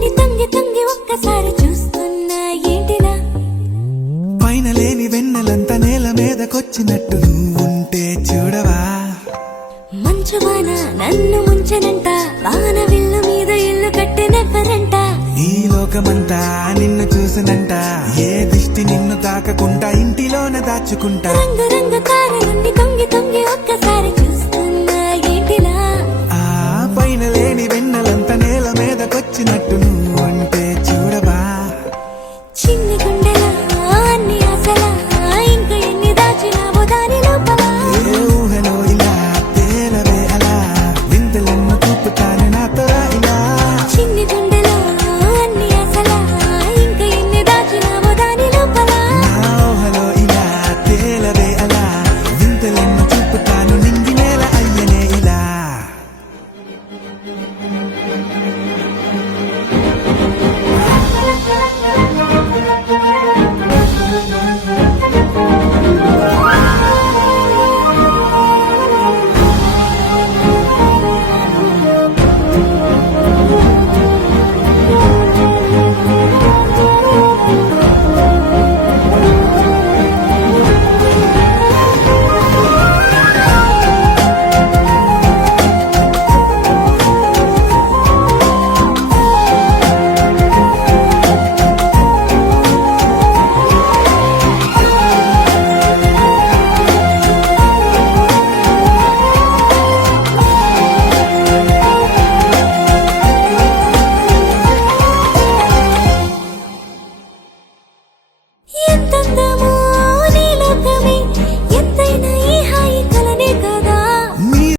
తారలన్నీ తొంగి తొంగి ఒక్కసారి చూస్తున్నా ఏంటినా పైన లేని వెన్నెలంతా నేల మీదకొచ్చినట్టు నువ్వుంటే చూడవా మంచువాన నన్ను ముంచనంట వాన విల్లు మీద ఇల్లు కట్టినెవ్వరంట ఈ లోకమంతా నిన్ను చూసినంట ఏ దిష్టి నిన్ను తాకకుండా ఇంటిలోనే దాచుకుంటా రంగు రంగు తారలన్నీ తొంగి తొంగి ఒక్కసారి చూస్తా